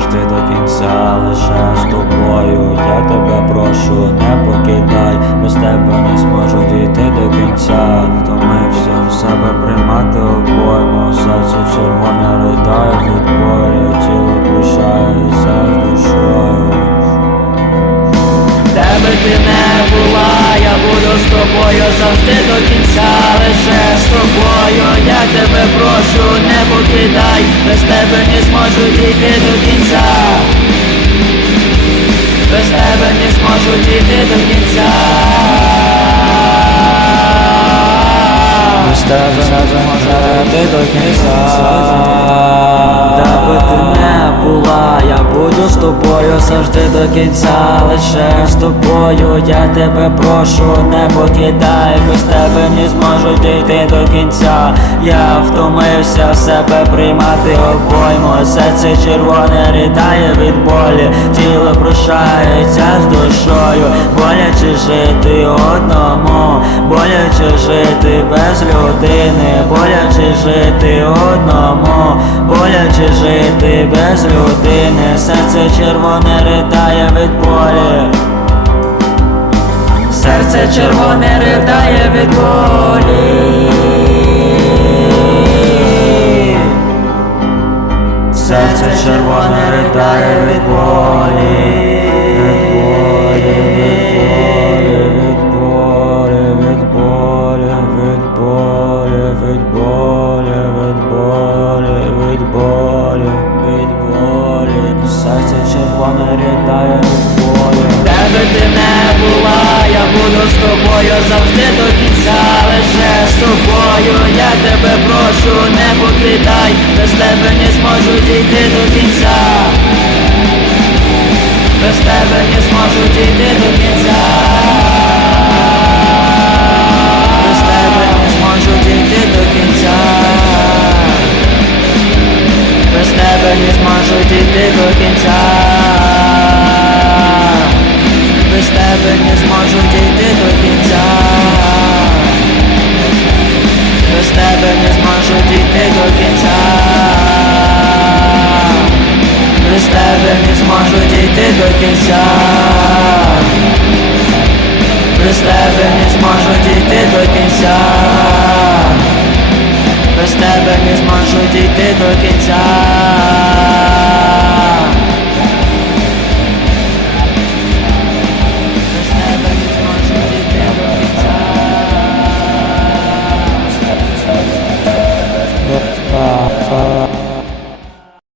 ж до кінця лише з тобою, я тебе прошу, не покидай, без тебе не зможу дійти до кінця, втомився в себе приймати обойму, серце червоне ридає від болю, тіло пишається душою. Де би ти не була, я буду з тобою завжди до кінця. Лише тобою, я тебе прошу, не покидай, без тебе не зможу дійти до кінця. Без тебе не зможу дійти до кінця. Без тебе не зможу дійти до кінця. Була, я буду з тобою завжди до кінця. Лише з тобою, я тебе прошу, не покидай, без тебе не зможу дійти до кінця. Я втомився в себе приймати обойму, серце червоне ридає від болі, тіло прощається з душою, боляче жити одному, боляче жити без людини, боляче жити одному, боляче жити без людини, серце червоне ридає від болі. Серце червоне ридає від болі. Серце червоне ридає від болі. Червоне твоє. Де би ти не була, я буду з тобою завжди до кінця, лише з тобою, я тебе прошу, не покидай, без тебе не зможу дійти до кінця. Без тебе не зможу дійти до кінця. Кінця. Без тебе не зможу дійти до кінця. Без тебе не зможу дійти до кінця.